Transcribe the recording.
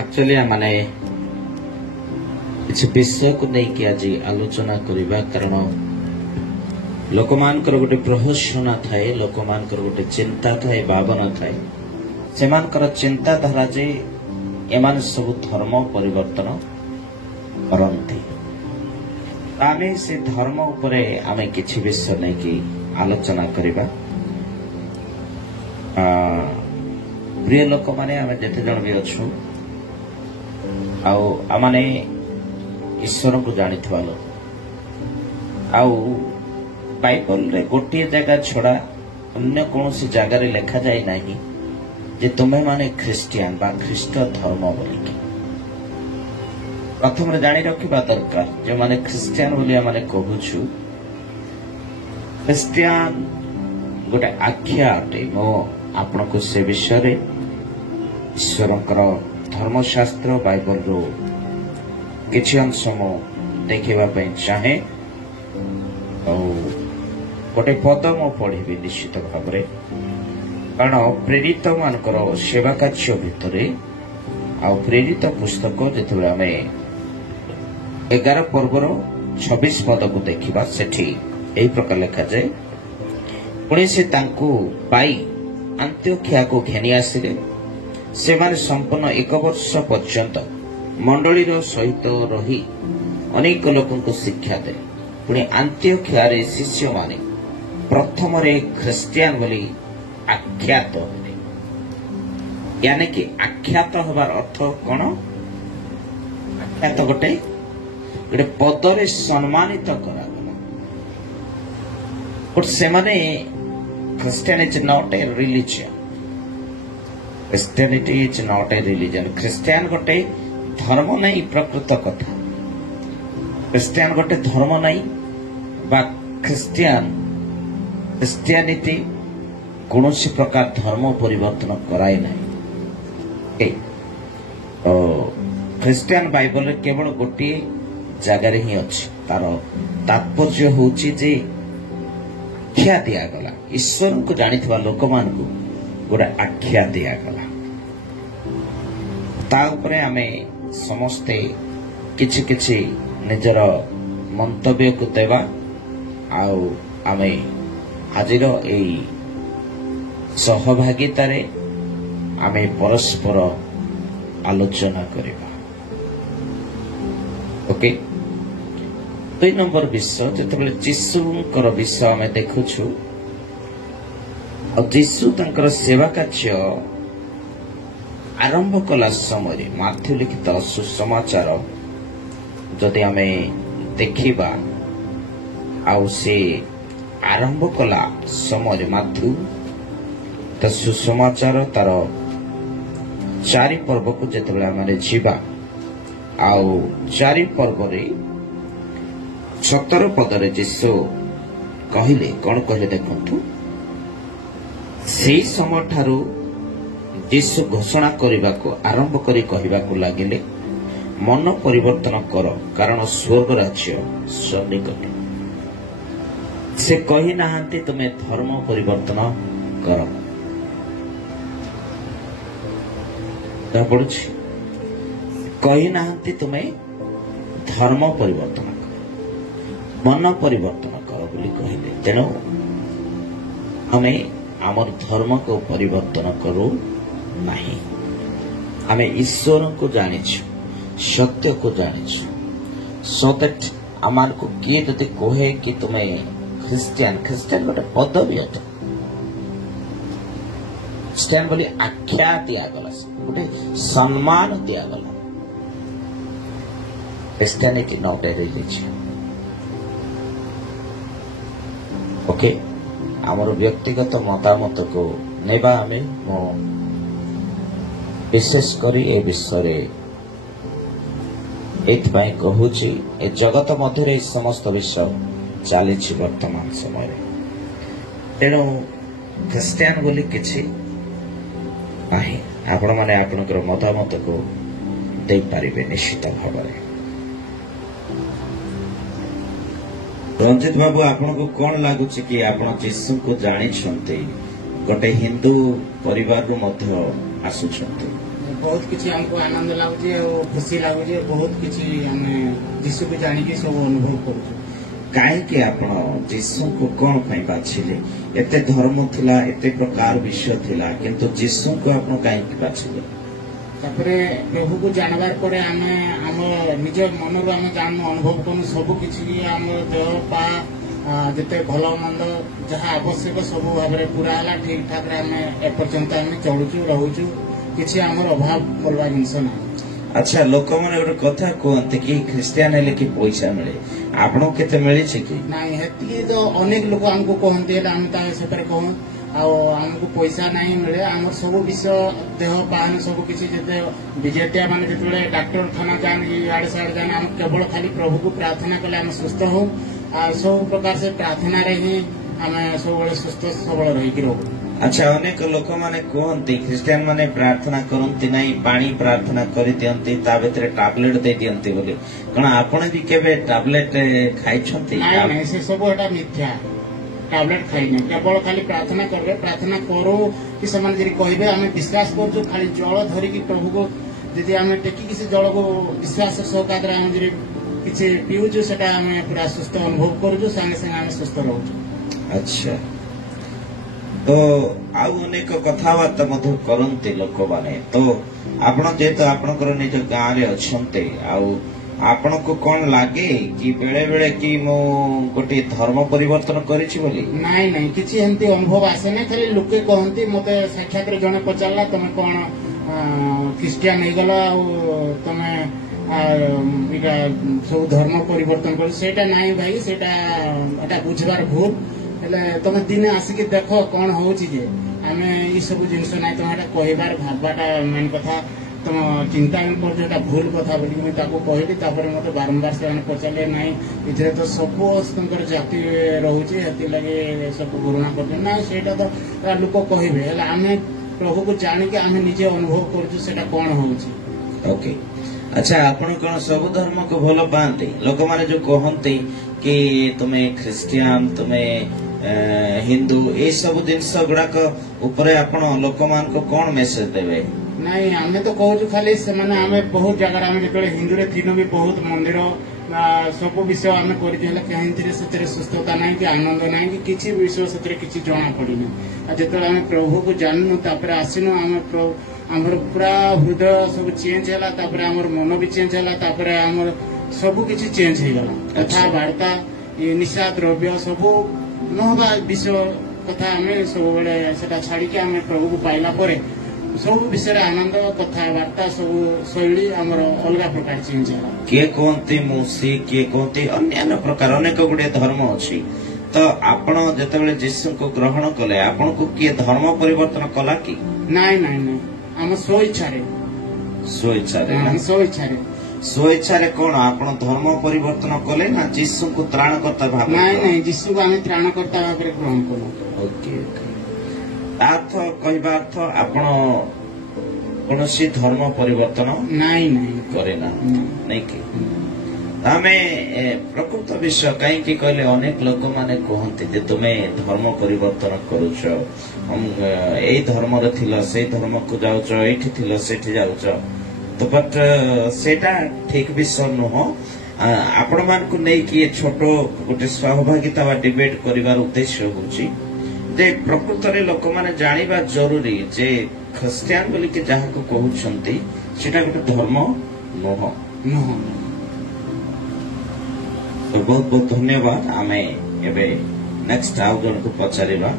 Actually माने किसी विषय को लेकिन आज आलोचना करवा कारण लोक मानकर गोटे प्रहसना थाए लोक मानकर गोटे चिंता थाए भावना थाए से चिंताधारा जे एमान सब धर्म परिवर्तन करते आमे से धर्म उपरे आमे किछि विषय नहीं कि आलोचना करवा प्रिय लोक माने आमे जेते जण भी अछु आने ईश्वर को जानी आउ बाइबल रे गोटे जगह छड़ा अन्य कौन सी जगार लिखा जाए नहीं जे तुम्हें माने ख्रिस्टियन बा ख्रिस्ट धर्म बोलिकी प्रथम जानी रखा दरकार जो माने ख्रिस्टियन बोलिया माने कहूछु ख्रिस्टियन गोटे आख्या अटे मो आपण को से विषय रे ईश्वरकर धर्मशास्त्र बाइबल रो किछि अंश मो देखिबा पई चाहे गोटे पद मो पढ़ी निश्चित भाव कारण प्रेरित मानकर सेवा कार्य भितरे आ प्रेरित पुस्तक जिते आम 11 पर्वर 26 पद को देखा सेठी एही प्रकार लिखा जाए पुणी से तांकु पाई अंत्योख्या को घेनी आसिले से माने संपूर्ण 1 वर्ष पर्यंत मंडली सहित रही अनेक लोक शिक्षा दे पुणी अंत्योख्या रे शिष्य माने प्रथम रे ख्रिस्टियन बोली आख्यात होते यानी कि आख्यात होबार अर्थ कौन आख्यात गोटे गोटे पदरे सम्मानित करागला बट से माने Christianity is not a religion. Christianity is not a religion. Christian गोटे धर्म नहीं प्रकृत कथा क्रिस्टियन गोटे धर्म नहीं बा क्रिस्टियानिटी कौन प्रकार धर्म परिवर्तन कराए नहीं क्रिस्टियन बाइबल रे केवल गोटे जगार ही अच्छी तार तात्पर्य होची जे आख्या दिगला ईश्वर को जानी लोक मान को गोटे आख्या दिगला आमे समस्ते किछि किछि निजर मंतव्य को देवा आमे आजिर एई सहभागितारे आमे परस्पर आलोचना करिबा ओके 2 नंबर विषय जेतेबेले जीशुकर विषय आमे देखुछु और जीशु तंकर सेवा कार्य आरंभ कला समय माथ्यू लिखित सुसमाचार जदि आमे देखिबा आउ से आरंभ कला समय माथ्यू तो सुसमाचार तार 4 पर्व को जेतेबेले आमे जीवा आउ 4 पर्व रे 17 पदरे जीशु कहले कौन कहले देखंतु से समय ठारू जीशु घोषणा करने को आरंभ करी कहवा को लगिले मन परिवर्तन कर कारण स्वर्ग राज्य सन्निकट से कही नाहांती तुम्हें धर्म परिवर्तन कर पड़ुछि कही नाहांती तुम्हें धर्म परिवर्तन कर मन परिवर्तन कर बोली कहले तेणु हमें आमर धर्म को परिवर्तन करू नहीं आमे ईश्वर को जानिछु सत्य को जानिछु सो दैट आमान को किए जदि कहे कि तुम्हें क्रिस्टियन गोटे पदवी अटे क्रिस्टियन बोली आख्या दिगला गोटे सम्मान दिगला Christianity not a religion okay आमर व्यक्तिगत मतामत को नेबा आमे मो विशेष करी ए विषय एथपाई कहूची ए जगत मध्य समस्त विषय चली वर्तमान समय तेणु क्रिस्टियन बोली किछि नाही आपण माने आपनकर मतामत को दे पारिबे निश्चित भाव में रंजित बाबू आपण को कौन लगुच कि आपण जीशु को जानी गोटे हिंदू परिवार रू मध्य आसुछंती बहुत किसी हमको आनंद लगुचे और खुशी लगुचे बहुत किसी आमे जीशु को जानिकी सब अनुभव करूँ। कहीं आपण जीशु को कौन पाई बाछिले एते धर्म थिला एते प्रकार विषय थिला किंतु जीशु को आपण कहीं बाछिले तापरे प्रभु को जानवर पर आमे आम निज मन रू आम जान अनुभव करूँ सब किसी आम देह पा जिते भल मंद जहाँ आवश्यक सब भाव पूरा है ठीक ठाक एपर्यंत आम चलुचु रोचु किसी आमर अभाव बोलवा जिनस ना। अच्छा लोक मैंने गोटे कथा कहते कि ख्रिस्टियान हेले कि पैसा मिले आपन केते मिली कि नहीं हेती तो अनेक लोग आमको कहते आम कहूँ आमको पैसा नहीं मिले आम सब विषय देह पान सब किसी विजेटिया मान जो डाक्टर खाना जाने इे सियाड़े जाने आम केवल खाली प्रभु को प्रार्थना कले आम सुस्थ हो सब प्रकार से प्रार्थना रे ही आम सब सुस्थ सबल रही रहू। अच्छा अनेक लोक माने कहते ख्रिस्टियान माने प्रार्थना करती नहीं पानी प्रार्थना कर दियंती ता भीतर टैबलेट दे दियंती बोली कण आपण भी केबे टैबलेट खाइछंती नहीं से सब एटा मिथ्या टैबलेट खाइने केवल खाली प्रार्थना करबे प्रार्थना करो कि समान जरी कहबे आमे विश्वास करजो खाली जल धरि कि प्रभु को यदि आमे टेकी किसी जल को विश्वास सहकार आमे जरी किछि पिउजो सेटा आमे पूरा सुस्थ अनुभव करजो संगे संगे आमे सुस्थ रहजो। अच्छा तो आउ अनेक कथबार्ता मध्य करते लोक मैंने तो आपण जेहेतु आपणकर निज गाँव रे अच्छे आपण को कौन लगे कि बेले बेले कि मु गोटे धर्म परिवर्तन करिछि बोली नहीं नहीं किसी एमती अनुभव आसे नहीं खाली लोके कहती मते साक्षात जने पचारला तुम कौन ख्रिस्टियान हो गला तुम सब धर्म परिवर्तन कर सेटा नहीं भाई सेटा बुझबार भूल हेले तुम दिने आसिक देख कौन होची जे आमे ई सब जिनस नहीं तुम कहबार भावबाटा मेन कथा तुम चिंता कर भूल कथा बोली मुझे कहली मत बारंबार से पचारे ना इधर तो सब जाति रोचे लगे सब घृणा कर तो लोक कहे आम प्रभु को जानिक आम निजे अनुभव कर कौन हो। ओके अच्छा आपण कौन सब धर्म को भल पाती लोक मैंने जो कहते कि तुम्हें ख्रिस्टियान तुम्हें हिंदू ये सब जिनस गुड़ाक लोक मान को कौन मेसेज देवे नहीं आमे तो कहूँ खाली से माने आमे बहुत जगह आमे जो हिंदू रे थीन भी बहुत मंदिर सब विषय आमे करें सुस्थता ना कि आनंद ना कि किसी विषय से किसी जना पड़नी जो आम प्रभु को जानू आसनु आम पूरा हृदय सब चेंज है आम मन भी चेंज है आम सब किसी चेंज हो गला कथबार्ता निशा द्रव्य सब नहबा विषय कथा आम सब छाड़ी आम प्रभु को पाइला परे सब विषय आनंद कथबार्ता सब शैली आमर अलग प्रकार चेंज है किए कहते मुसी किए कहते अन्य प्रकार अनेक गुड़े धर्म अच्छी तो आपण जिते जीशु को ग्रहण कले आपण को किए धर्म परिवर्तन कला कि नहीं नहीं नहीं आम स्वेच्छा स्वेच्छा कौन आपण धर्म परिवर्तन कले ना जीशु को त्राणकर्ता भाव नहीं नहीं जीशु को आम त्राणकर्ता भाव ग्रहण करूँ। ओके अर्थ कहवा अर्थ आपण कौन धर्म परिवर्तन नहीं नहीं करे ना नहीं कि आमे प्रकृत विषय कहीं कहले अनेक लोक माने कहते तुम्हें धर्म परिवर्तन करुच यही धर्म से धर्म को जाऊच ये सेठी जाऊच तो बट सेटा ठीक विषय नुह आपण मान को नहीं कि छोट गोटे सहभागिता वा डिबेट करिवार उद्देश्य होची जे प्रकृत रे लोक माने जानिबा जरूरी जे ख्रिस्टियान बोली के जहाँ को कहउछंती सेटा गोटे धर्म नुह तो बहुत बहुत धन्यवाद आमे एबे नेक्स्ट आउ जन को पचारिबा।